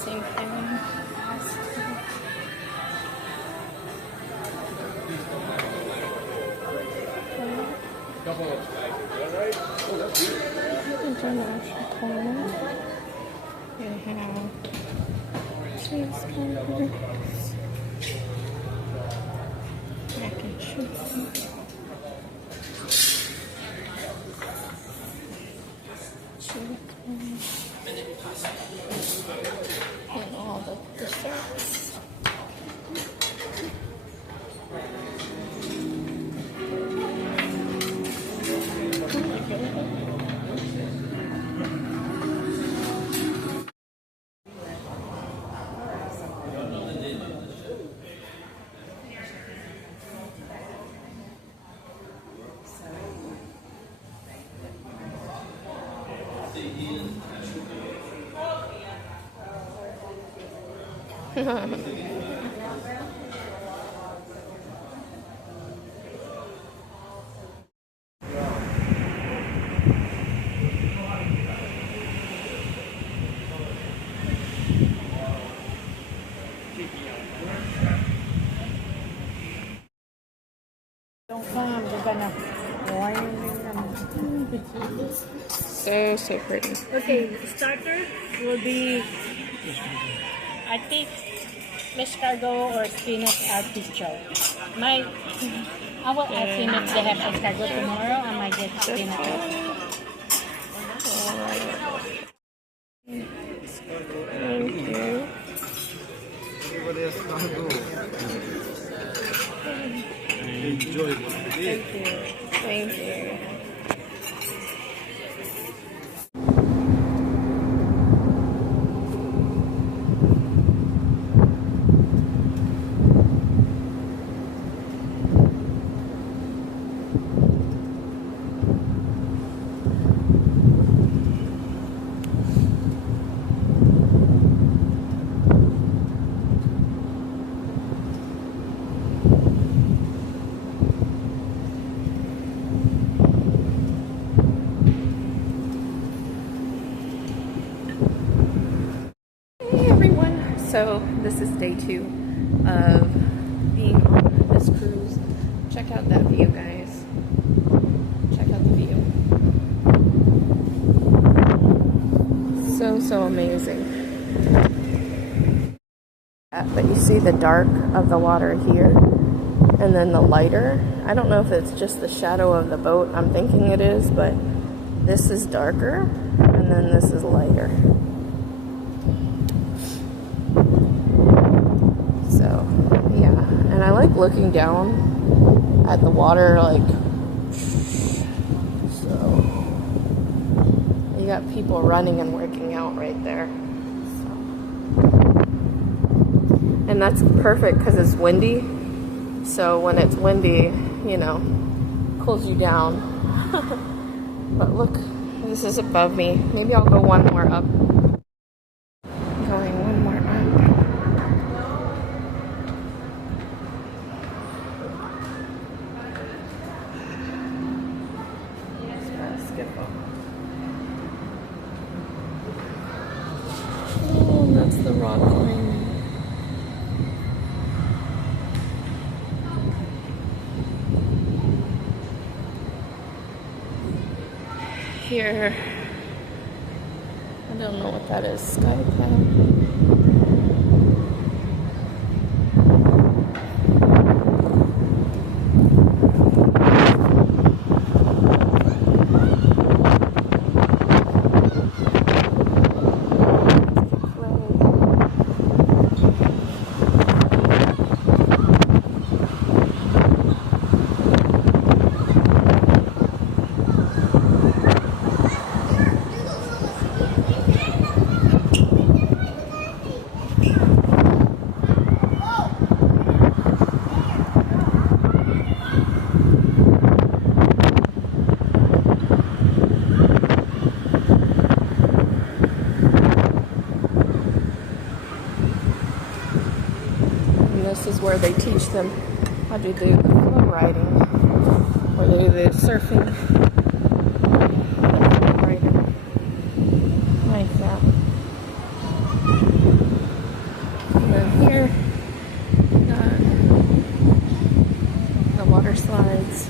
Same thing. International corner. You have cheese covers, mac and cheese, chicken, and all the desserts. So pretty. Okay, starter will be, I think, escargot or spinach artichoke. I will ask him if they have escargot tomorrow. I might get spinach. Thank you. Enjoy it. Thank you. Thank you. So this is day 2 of being on this cruise. Check out that view, guys. Check out the view. So amazing. But you see the dark of the water here, and then the lighter. I don't know if it's just the shadow of the boat. I'm thinking it is, but this is darker, and then this is lighter. So, yeah, and I like looking down at the water, like, so, you got people running and working out right there, so. And that's perfect because it's windy, so when it's windy, you know, cools you down. But look, this is above me. Maybe I'll go one more up. Going one more up. Oh, that's the rock climbing. Here, I don't know what that is. Sky cloud. them how to do the flow riding, or they do the surfing. Riding. Like that. And then here, the water slides,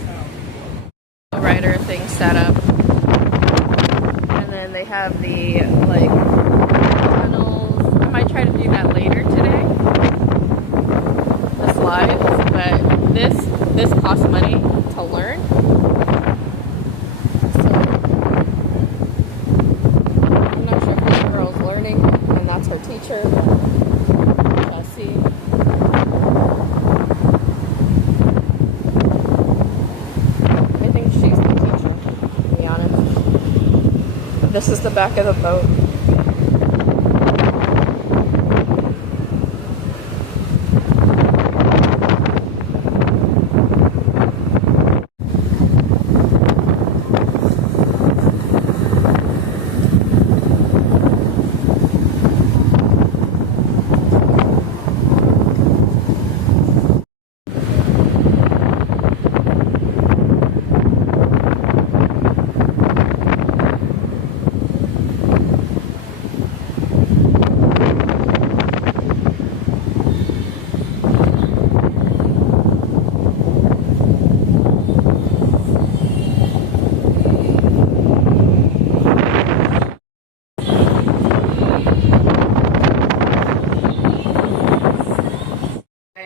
flow rider thing set up. And then they have the like tunnels. I might try to do that later today. The slides, but this costs money to learn. So I'm not sure if this girl's learning and that's her teacher, but we'll see. I think she's the teacher, to be honest. This is the back of the boat.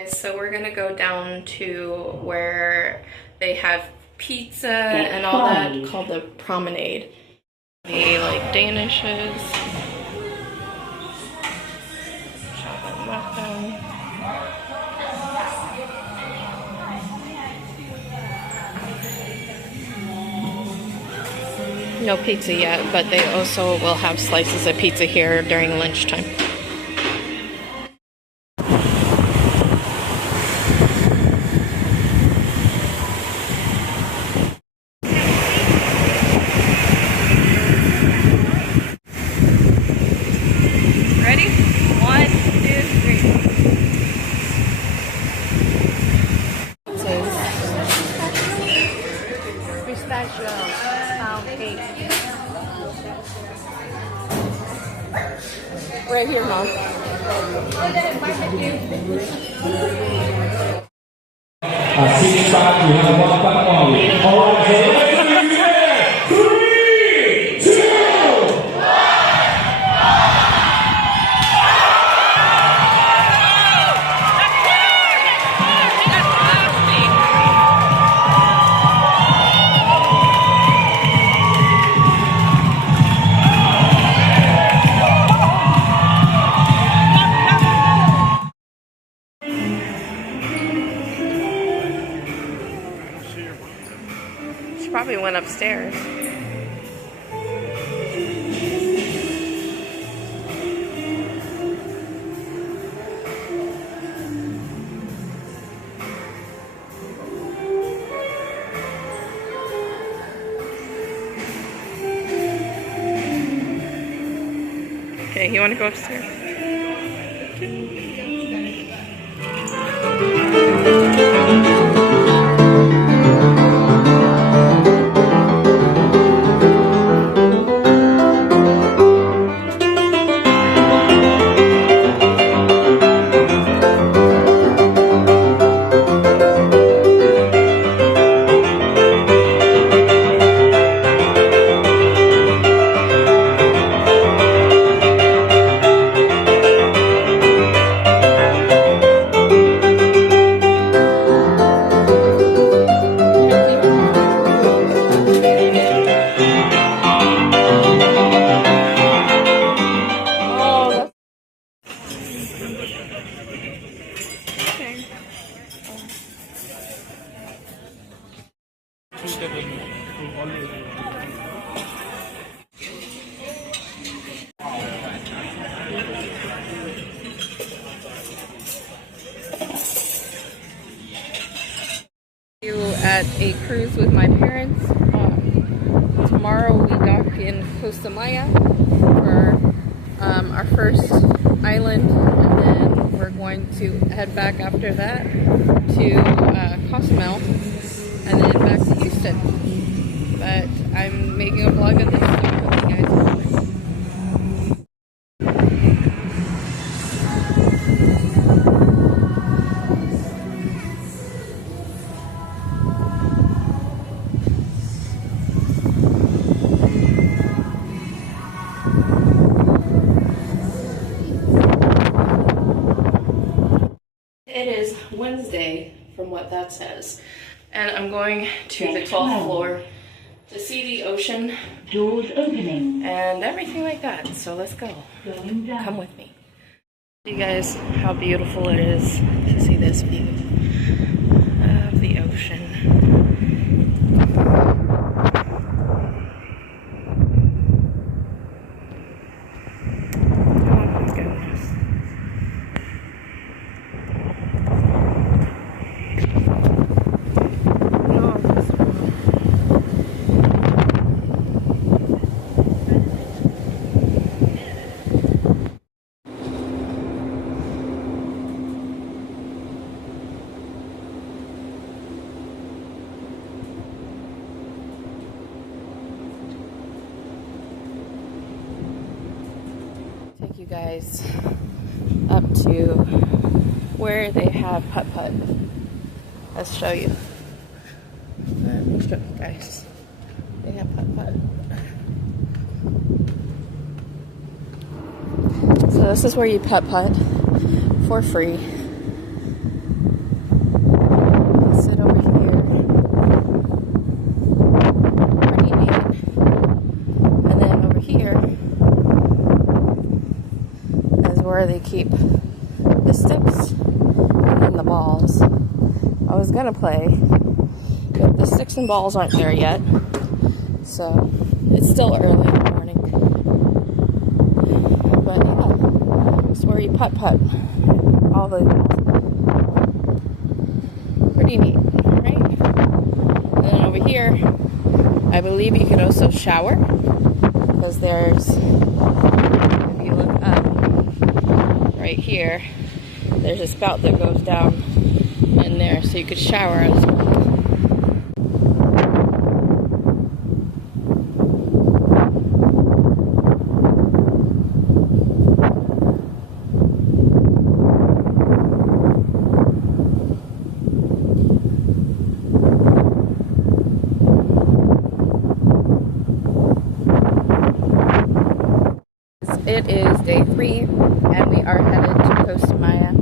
So we're gonna go down to where they have pizza and all that, called the promenade. The like danishes, chocolate muffin. No pizza yet, but they also will have slices of pizza here during lunchtime. Ready? 1, 2, 3. It says Pistachio pound cake. right here, Mom. She probably went upstairs. Okay, you want to go upstairs? At a cruise with my parents. Tomorrow we dock in Costa Maya for our first island, and then we're we're going to head back after that to Costa and then back to Houston. But I'm making a vlog of this, so I hope you guys enjoy. It is Wednesday, from what that says, and I'm going to the 12th floor to see the ocean, doors opening, and everything like that. So let's go. Come with me. You guys, how beautiful it is to see this view of the ocean. Take you guys up to where they have putt-putt. Let's show you. Let me show you guys. They have putt-putt. So this is where you putt-putt for free. Sit over here. Pretty neat. And then over here is where they keep the sticks and then the balls. I was gonna play, but the sticks and balls aren't there yet, so it's still early in the morning. But yeah, it's where you putt-putt. All the pretty neat, right? And then over here, I believe you could also shower, because there's, if you look up right here, there's a spout that goes down in there, so you could shower as well. It is day 3, and we are headed to Costa Maya.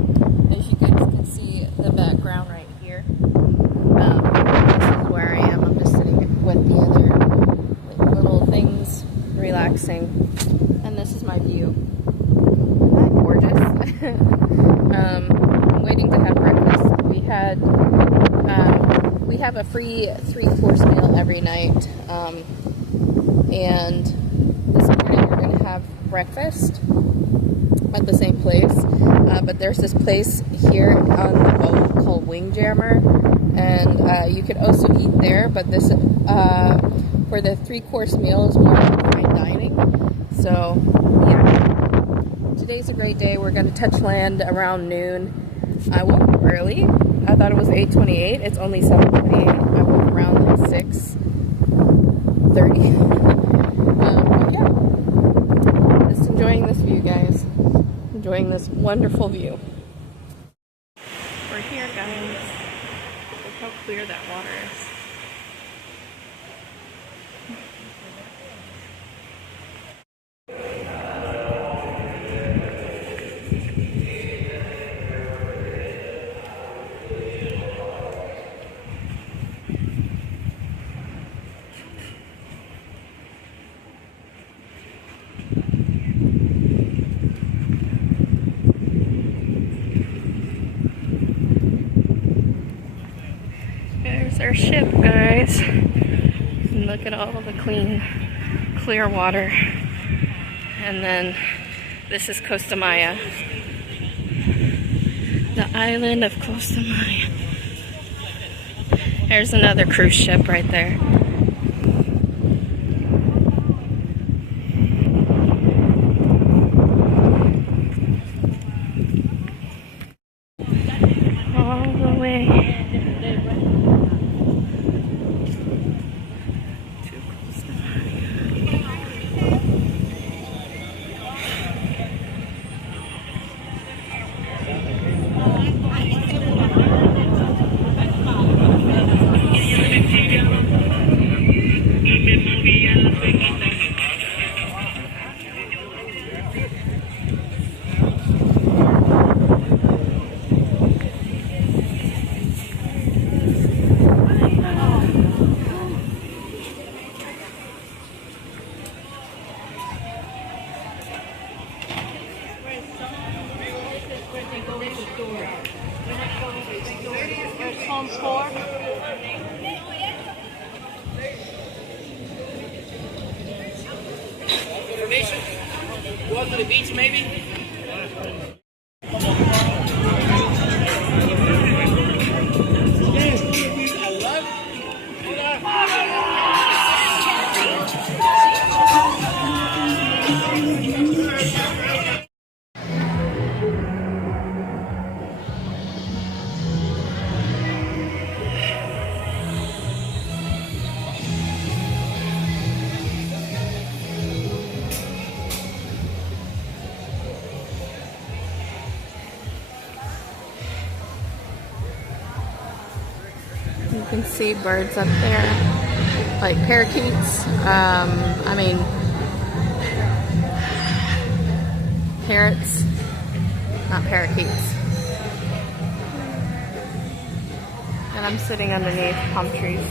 As you guys can see the background right here. This is where I am. I'm just sitting with the other little things, relaxing. And this is my view. Isn't that gorgeous? I'm waiting to have breakfast. We have a free 3-course meal every night. And this morning we're going to have breakfast at the same place, but there's this place here on the boat called Windjammer, and you could also eat there, but this for the 3-course meal is more fine dining. So yeah, today's a great day. We're going to touch land around noon. I woke up early. I thought it was 8:28. It's only 7:28. I woke around like 6:30. Yeah, just enjoying this view, guys. Enjoying this wonderful view. We're here, guys. Look how clear that water is. There's our ship, guys. And look at all of the clear water. And then this is Costa Maya. The island of Costa Maya. There's another cruise ship right there. embarkation? Go out to the beach, maybe? You can see birds up there, like parakeets. I mean, parrots, not parakeets. And I'm sitting underneath palm trees.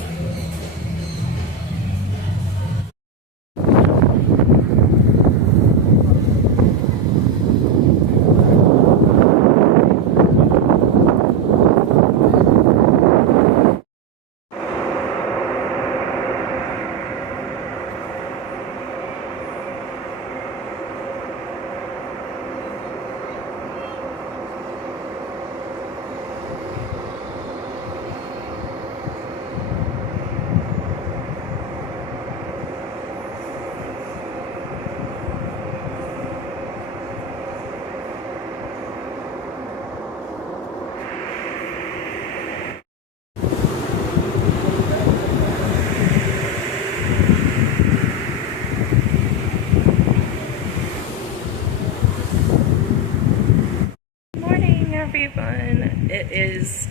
Everyone, it is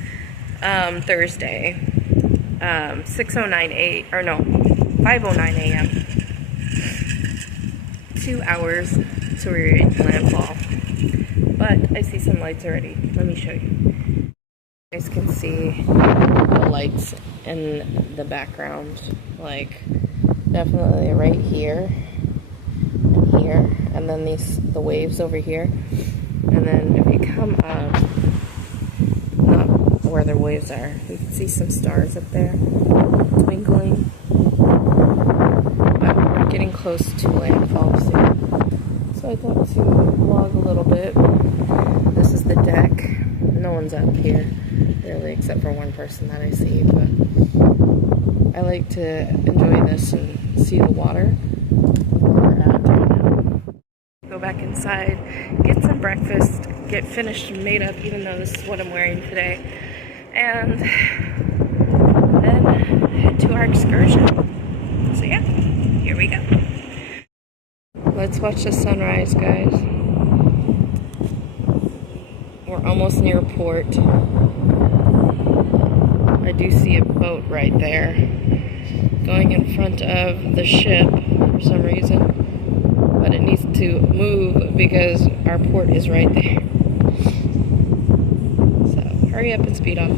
Thursday, 6:09 or no, 5:09 a.m. 2 hours to reach landfall. But I see some lights already. Let me show you. You guys can see the lights in the background, like definitely right here and here, and then the waves over here. And then if you come up, not where the waves are, you can see some stars up there twinkling. But we're getting close to landfall soon. So I thought to vlog a little bit. This is the deck. No one's up here, really, except for one person that I see. But I like to enjoy this and see the water. Go back inside, get some breakfast, get finished and made up, even though this is what I'm wearing today, and then head to our excursion. So yeah, here we go. Let's watch the sunrise, guys. We're almost near port. I do see a boat right there going in front of the ship for some reason. But it needs to move because our port is right there. So hurry up and speed up.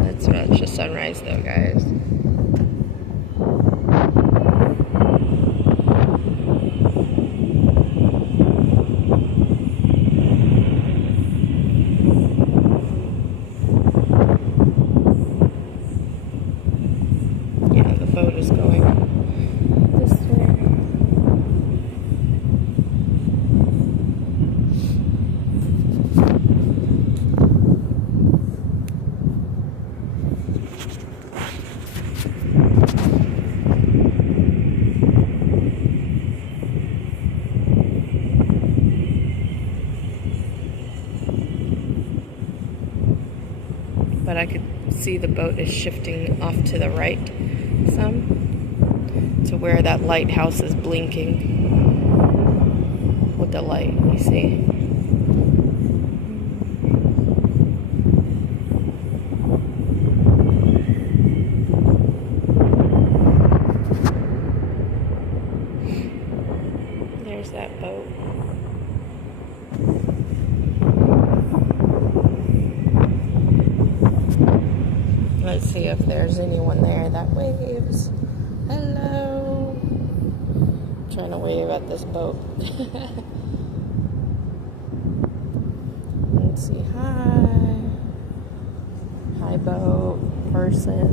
Let's watch the sunrise though, guys. Boat is going this way. But I could see the boat is shifting off to the right some, to where that lighthouse is blinking with the light, you see. There's that boat. Let's see if there's anyone there that waves. Hello. I'm trying to wave at this boat. Let's see. Hi. Hi, boat person.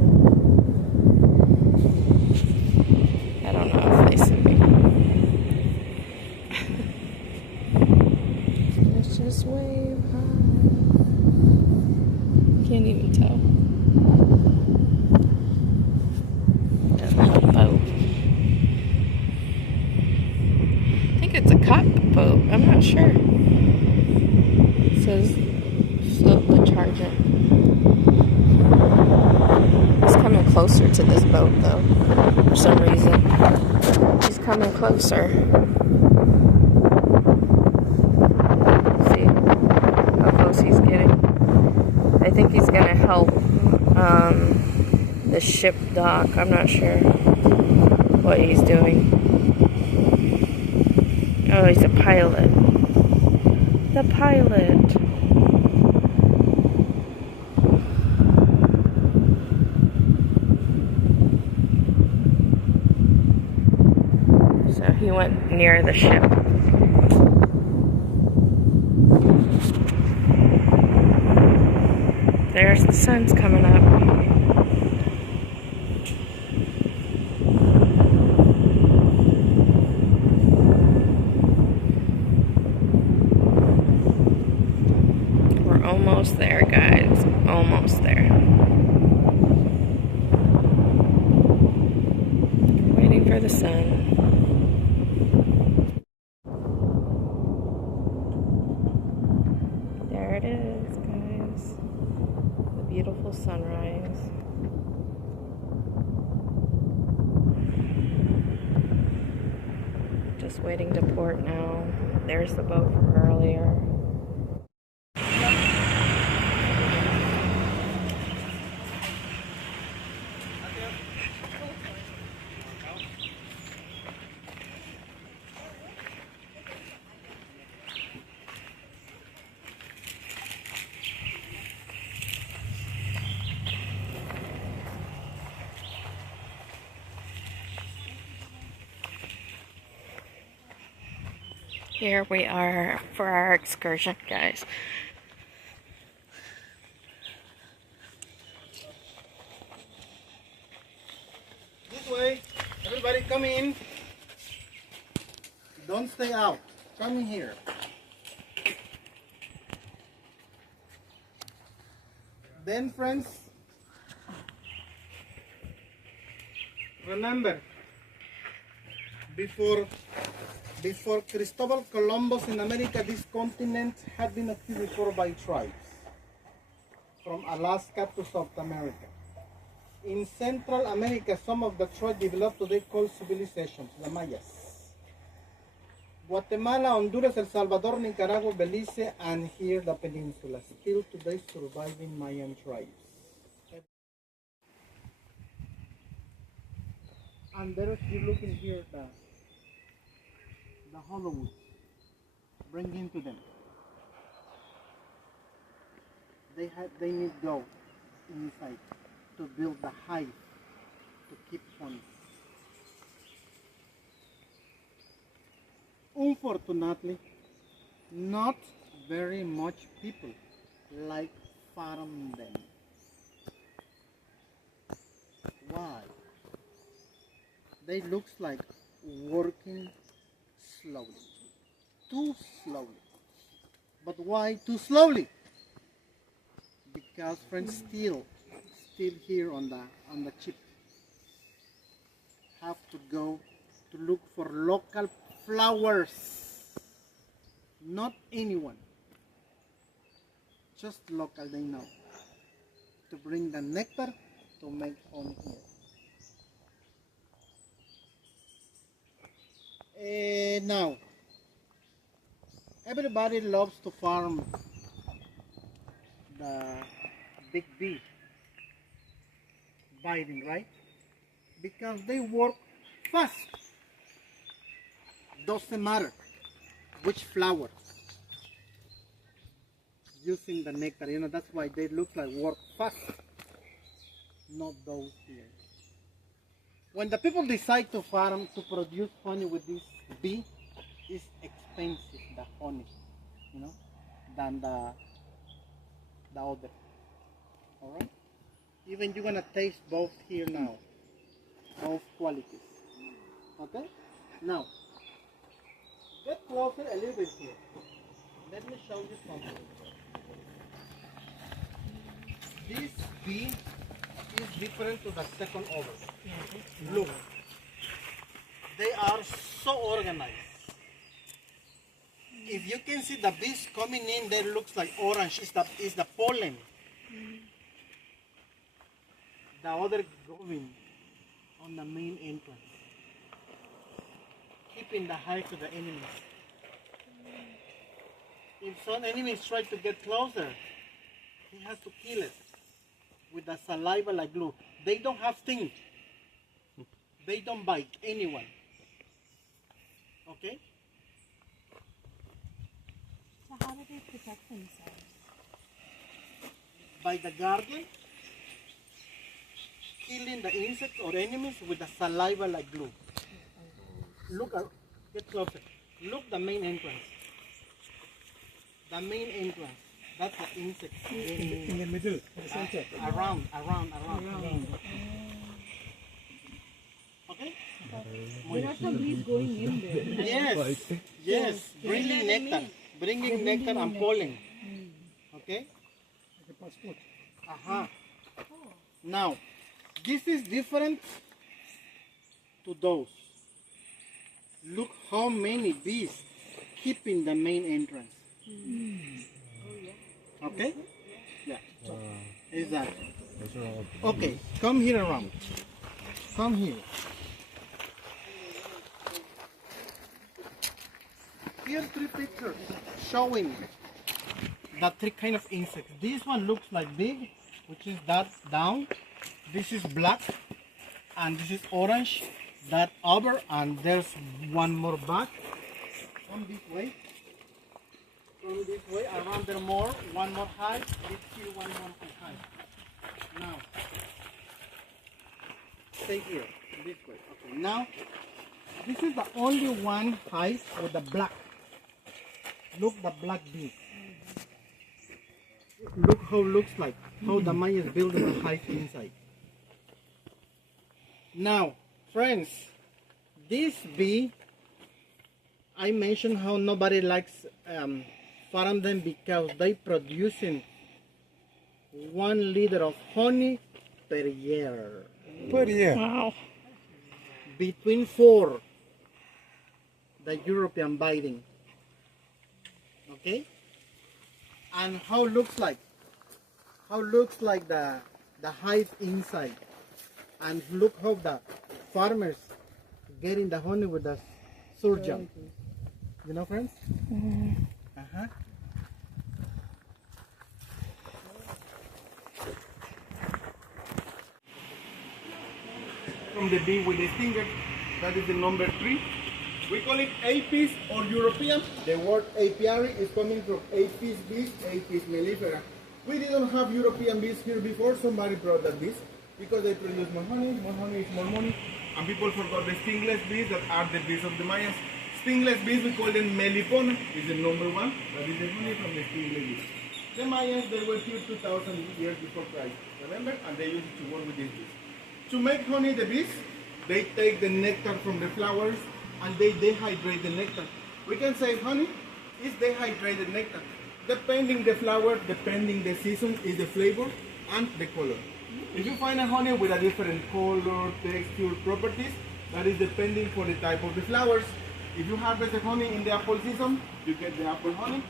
tell. Doesn't have a boat. I think it's a cotton boat. I'm not sure. It says float the charger. He's coming closer to this boat though, for some reason. He's coming closer. See how close he's getting. I think he's gonna help the ship dock. I'm not sure what he's doing. Oh, he's a pilot. The pilot. So he went near the ship. There's the sun's coming up. We're almost there, guys. Almost there. Waiting for the sun. There it is, guys. The beautiful sunrise. Just waiting to port now. There's the boat from earlier. Here we are for our excursion, guys. This way. Everybody come in. Don't stay out. Come in here. Then, friends, remember, before Cristobal Columbus in America, this continent had been occupied before by tribes from Alaska to South America. In Central America, some of the tribes developed what they call civilizations, the Mayas. Guatemala, Honduras, El Salvador, Nicaragua, Belize, and here the peninsula, still today surviving Mayan tribes. And there is, you look in here, the hollow bringing to them. They need dough inside to build the hive to keep honey. Unfortunately, not very much people like farm them. Why? They looks like working slowly, too slowly. But why too slowly? Because friends, still here on the chip, have to go to look for local flowers, not anyone, just local they know, to bring the nectar to make honey here. Now, everybody loves to farm the big bee, biting, right? Because they work fast. Doesn't matter which flower, using the nectar, that's why they look like work fast, not those here. When the people decide to farm, to produce honey with this bee, it's expensive, the honey, than the other. Alright? Even you're gonna taste both here now, both qualities. Okay? Now, get closer a little bit here. Let me show you something. This bee is different to the second order. Look, they are so organized. If you can see the bees coming in, there looks like orange. Is the pollen. The other going on the main entrance, keeping the hive to the enemies. If some enemies try to get closer, he has to kill it with the saliva like glue. They don't have sting. They don't bite anyone. Okay? So how do they protect themselves? By the guardian, killing the insects or enemies with the saliva like glue. Look, get closer. Look the main entrance. The main entrance. That's the insect. In the middle, the center. Around. Okay? There are some bees going in there. Yes. Bringing nectar and pollen. Okay? Now, this is different to those. Look how many bees keeping the main entrance. Okay? Yeah. Exactly. Okay, come here around. Come here. Here are 3 pictures showing the 3 kind of insects. This one looks like big, which is that down. This is black, and this is orange. That over, and there's one more back. Come this way. Come this way. Around there more. One more high. This here, one more high. Now, stay here. This way. Okay. Now, this is the only one hive with the black. Look the black bee. Look how it looks like. How the Mayans building the hive inside. Now, friends, this bee, I mentioned how nobody likes farm them because they producing 1 liter of honey per year. Per year. Wow. Between 4, the European biting. Okay? And how looks like? How looks like the hive inside? And look how the farmers getting the honey with the surgeon. You know, friends? From the bee with the stinger, that is the number 3. We call it apis or European. The word apiary is coming from apis bees, apis mellifera. We didn't have European bees here before. Somebody brought that bees because they produce more honey is more money. And people forgot the stingless bees that are the bees of the Mayans. Stingless bees, we call them melipona, is the number 1. That is the honey from the stingless bees. The Mayans, they were here 2,000 years before Christ, remember? And they used to work with these bees. To make honey, the bees, they take the nectar from the flowers and they dehydrate the nectar. We can say honey is dehydrated nectar. Depending the flower, depending the season, is the flavor and the color. If you find a honey with a different color, texture, properties, that is depending for the type of the flowers. If you harvest the honey in the apple season, you get the apple honey.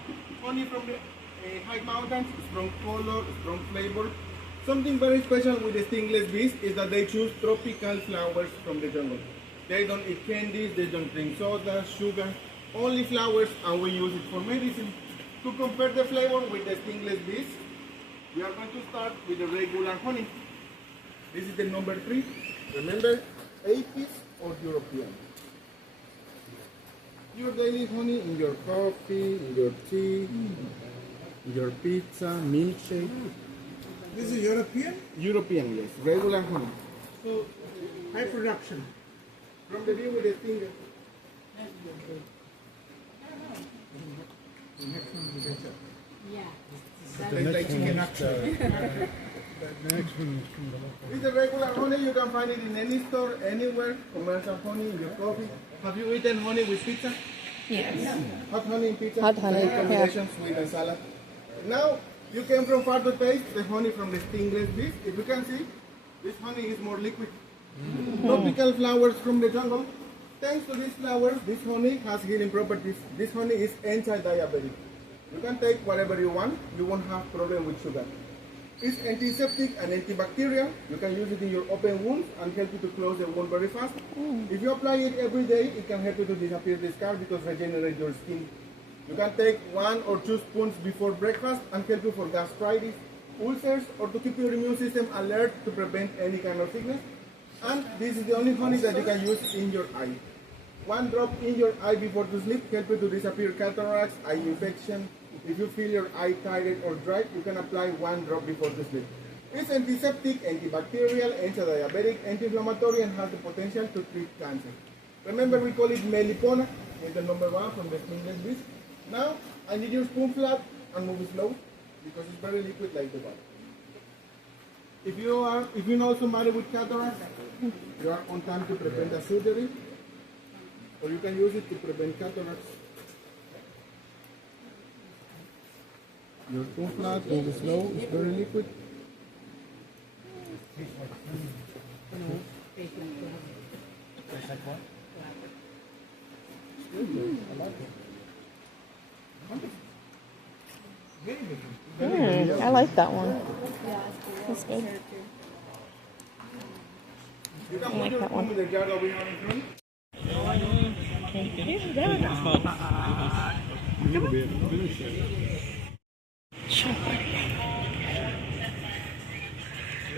Honey from the high mountains, strong color, strong flavor. Something very special with the stingless bees is that they choose tropical flowers from the jungle. They don't eat candies, they don't drink soda, sugar, only flowers, and we use it for medicine. To compare the flavor with the stingless bees, we are going to start with the regular honey. This is the number 3. Remember, apis or European. Your daily honey in your coffee, in your tea, in your pizza, milkshake. This is European? European, yes. Regular honey. So, high production. From the bee with the finger. The next one is better. Yeah. The next one is better. The next one is from the local. It's a regular honey. You can find it in any store, anywhere. Commercial honey in your coffee. Have you eaten honey with pizza? Yes. Hot honey in pizza? Hot honey, Combination, sweet and salad. Now, You came from far to taste the honey from the stingless bees. If you can see, this honey is more liquid. Tropical flowers from the jungle. Thanks to these flowers, this honey has healing properties. This honey is anti-diabetic. You can take whatever you want. You won't have problem with sugar. It's antiseptic and antibacterial. You can use it in your open wounds and help you to close the wound very fast. If you apply it every day, it can help you to disappear the scar because regenerate your skin. You can take 1 or 2 spoons before breakfast and help you for gastritis, ulcers, or to keep your immune system alert to prevent any kind of sickness. And this is the only honey that you can use in your eye. 1 drop in your eye before to sleep help you to disappear cataracts, eye infection. If you feel your eye tired or dry, you can apply 1 drop before to sleep. It's antiseptic, antibacterial, anti-diabetic, anti-inflammatory, and has the potential to treat cancer. Remember, we call it melipona. It's the number 1 from the stingless bees. Now, I need your spoon flat and move it slow because it's very liquid like the water. If you're also married with cataracts, you are on time to prevent the surgery, or you can use it to prevent cataracts. Your spoon flat, move it slow, it's very liquid. I like it. I like that one. That's good. You can put your spoon in the jar that we have in front. Chocolate.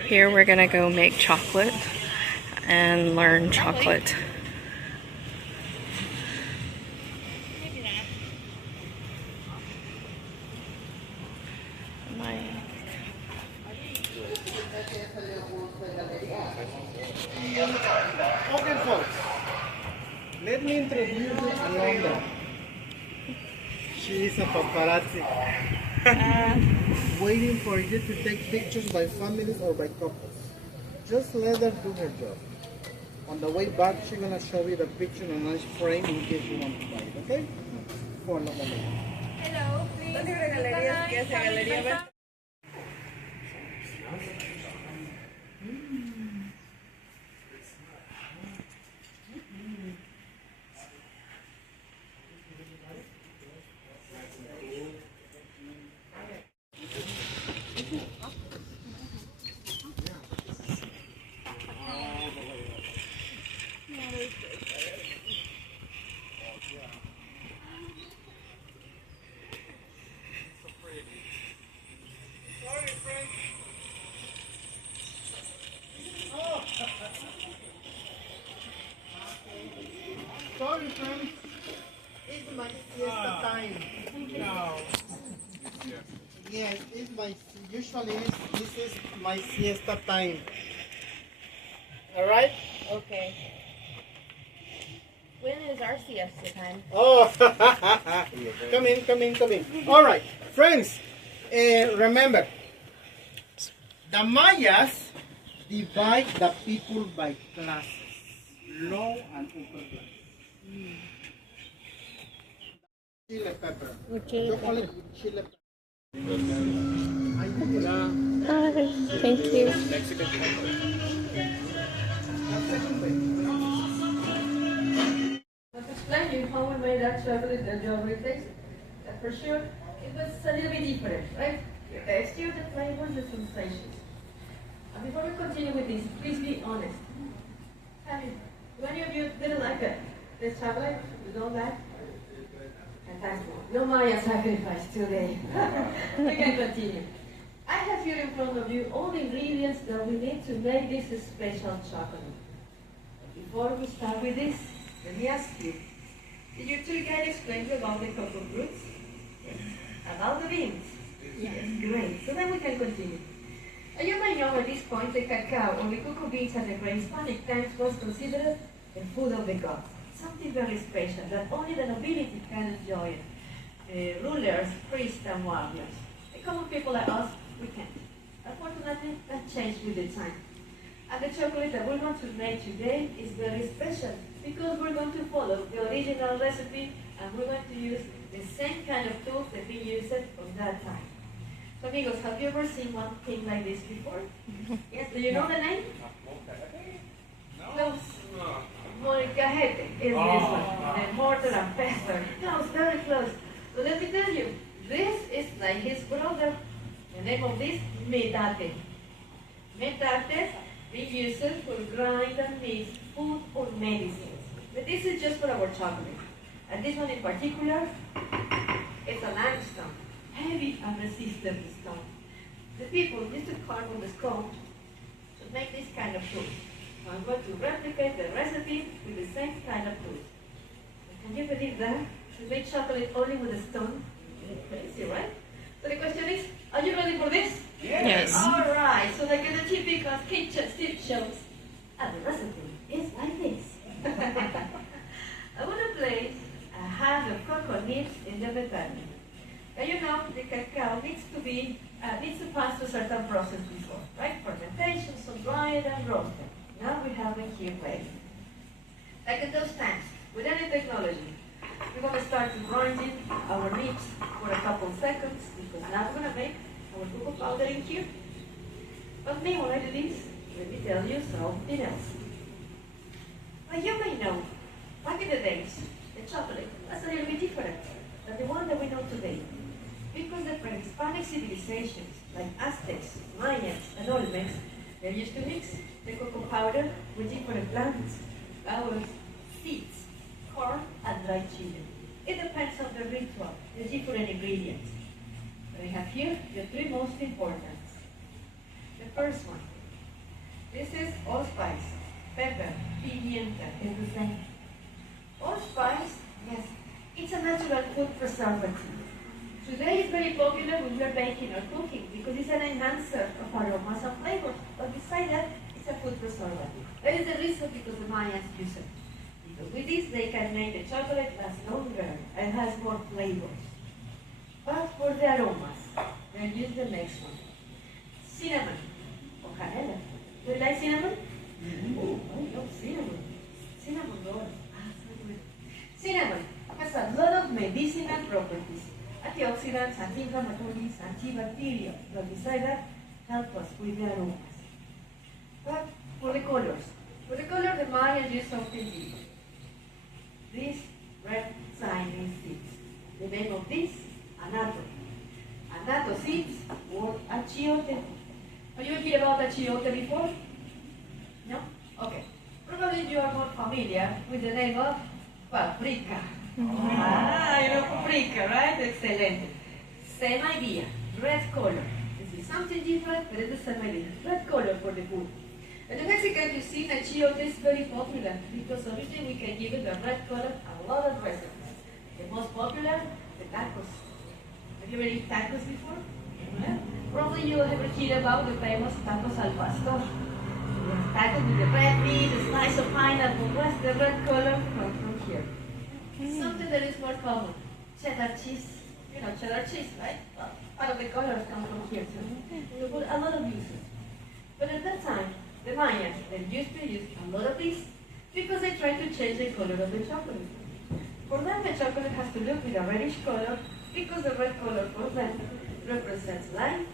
Here we're gonna go make chocolate and learn chocolate. Mayan. Okay, folks. Let me introduce you to Alondra. She is a paparazzi. Waiting for you to take pictures by families or by couples. Just let her do her job. On the way back, she's gonna show you the picture in a nice frame in case you want to buy it, okay? For a moment. Hello, please. Sorry, friends. It's my siesta time. No. Yes, it's my. Usually, this is my siesta time. All right. Okay. When is our siesta time? Oh, come in. All right, friends. Remember, the Mayas divide the people by classes, low and upper class. Chili pepper. Chocolate with chili pepper. Hi, thank you. I'll explain you how we made that chocolate and jewelry taste. For sure, it was a little bit different, right? The texture, the flavors, the sensations. And before we continue with this, please be honest. Do any of you didn't like it? This chocolate? You don't like? Fantastic. No Maya sacrifice today. We can continue. I have here in front of you all the ingredients that we need to make this special chocolate. But before we start with this, let me ask you, did your tour guide explain to you about the cocoa fruits? Yes. About the beans? Yes. Great. So then we can continue. And you may know at this point the cacao or the cocoa beans at the pre-Hispanic times was considered the food of the gods. Something very special that only the nobility can enjoy it. Rulers, priests, and warriors. The common people like us, we can't. Unfortunately, that changed with the time. And the chocolate that we're going to make today is very special because we're going to follow the original recipe and we're going to use the same kind of tools that we used from that time. So amigos, have you ever seen one thing like this before? Yes, do you know the name? Close. Molcajete is this one. Then mortar and pestle. No, it's very close. So let me tell you, this is like his brother. The name of this, metate. Metate, we use it for grind and mix food or medicines. But this is just for our chocolate. And this one in particular, it's a limestone. Heavy and resistant stone. The people used to carve on the stone to make this kind of food. So I'm going to replicate the recipe with the same kind of food. Can you believe that? To make chocolate only with a stone? Crazy, right? So the question is, are you ready for this? Yes. Alright, so like in the typical kitchen tip shows, and the recipe is like this. I want to place a hand of cocoa nibs in the metal. And you know, the cacao needs to pass through certain process before, right? Fermentation, so dried and roasted. Now we have it here placed. Like in those times, with any technology, we're going to start grinding our nibs for a couple seconds, because now we're going to make our cocoa powder in here. But me, when I do this, let me tell you something else. Well, you may know, back in the days, the chocolate was a little bit different than the one that we know today. Because the pre-Hispanic civilizations, like Aztecs, Mayans, and Olmecs, they used to mix the cocoa powder with different plants, flowers, seeds, corn, and dried chili. It depends on the ritual, the different ingredients. But I have here the three most important. The first one, this is allspice, pepper, pimienta, is the same. Allspice, yes, it's a natural food preservative. Today it's very popular when we're baking or cooking because it's an enhancer of aromas and flavors. But besides that, it's a food preservative. That is the reason because the Mayans use it. Because with this they can make the chocolate last longer and has more flavors. But for the aromas, they use the next one. Cinnamon or canela. Do you like cinnamon? Oh, I love cinnamon. Cinnamon rolls. So good. Cinnamon has a lot of medicinal properties. Antioxidants, anti-inflammatories, antibacterial, but besides that, help us with the aromas. But for the colors, the Mayans use something different. These red cyanide seeds. The name of this, anato. Anato seeds or achiote. Have you heard about achiote before? No? Okay. Probably you are more familiar with the name of paprika. Ah, you know paprika, right? Excellent. Same idea, red color. This is something different, but it's the same idea. Red color for the food. And the Mexican cuisine, achiote is very popular because originally we can give it the red color a lot of recipes. The most popular, the tacos. Have you ever eaten tacos before? Well, probably you have heard about the famous tacos al pastor. Tacos with the red meat, the slice of pineapple. What's the red color? Comes from here. Something that is more common, cheddar cheese. You know, cheddar cheese, right? Well, part of the colors come from here too. We put a lot of uses. But at that time, the Mayans, they used to use a lot of these because they tried to change the color of the chocolate. For them, the chocolate has to look with a reddish color because the red color for them represents life,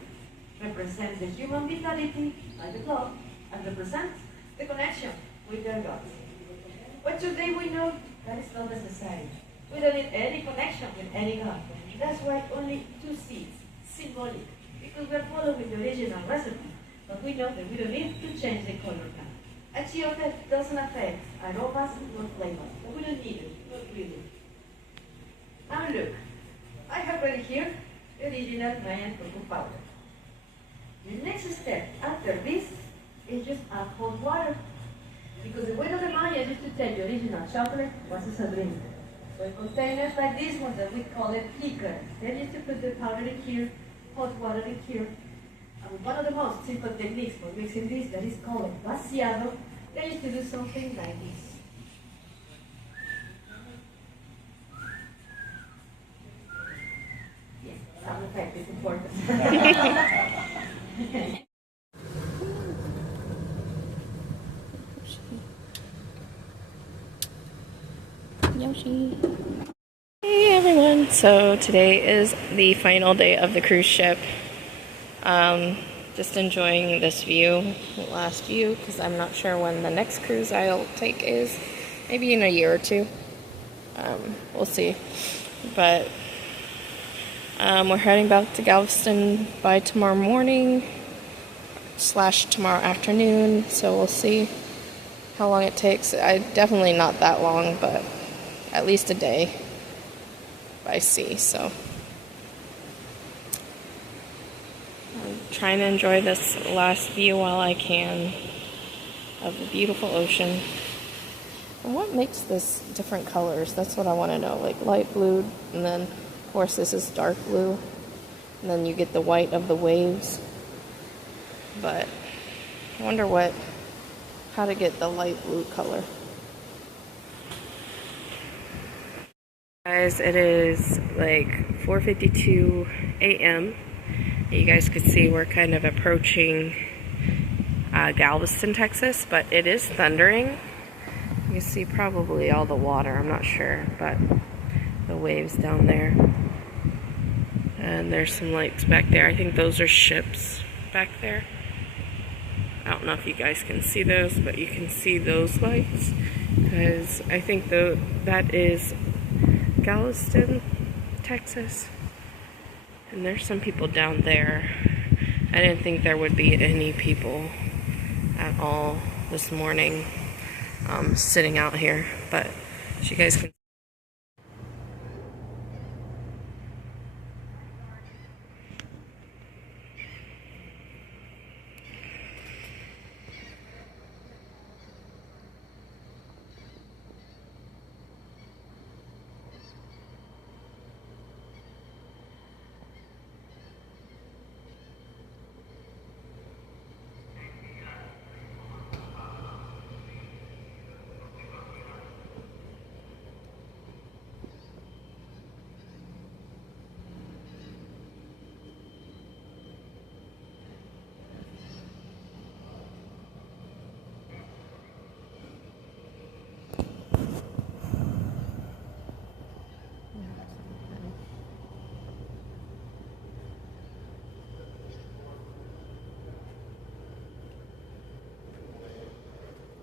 represents the human vitality, like the blood, and represents the connection with their gods. But today we know that is not necessary. We don't need any connection with any god. That's why only 2 seeds, symbolic, because we're following the original recipe. But we know that we don't need to change the color now. Achiote doesn't affect aromas or flavors, but we don't need it, not really. Now look, I have ready here the original Mayan cocoa powder. The next step after this is just add hot water. Because the way of the Mayans used to tell the original chocolate was a drink. So in containers like this one that we call it liquor, they used to put the powder in here, hot water in here. And with one of the most simple techniques for mixing this that is called vaciado, they used to do something like this. Yes, sound effect is important. Yoshi. Hey everyone, so today is the final day of the cruise ship. Just enjoying this view, the last view, because I'm not sure when the next cruise I'll take is. Maybe in a year or two. We'll see. But we're heading back to Galveston by tomorrow morning / tomorrow afternoon. So we'll see how long it takes. Definitely not that long, but at least a day by sea. So I'm trying to enjoy this last view while I can of the beautiful ocean. And what makes this different colors? That's what I want to know. Like light blue, and then of course this is dark blue, and then you get the white of the waves. But I wonder how to get the light blue color. Guys, it is like 4:52 a.m. You guys could see we're kind of approaching Galveston, Texas, but it is thundering. You can see probably all the water, I'm not sure, but the waves down there. And there's some lights back there. I think those are ships back there. I don't know if you guys can see those, but you can see those lights, because I think that is Galveston, Texas. And there's some people down there. I didn't think there would be any people at all this morning sitting out here, but as you guys can.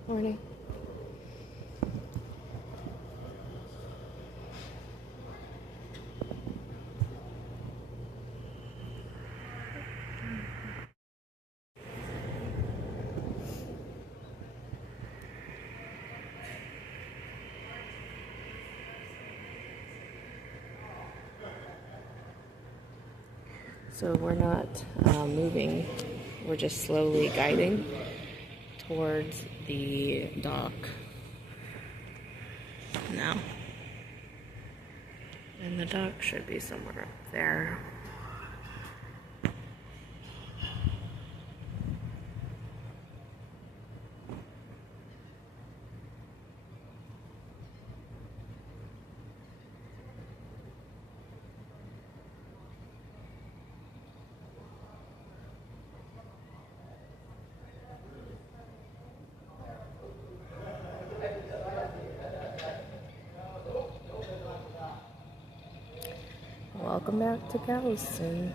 Morning. So we're not moving, we're just slowly guiding towards the dock now. And the dock should be somewhere up there. Welcome back to Galveston.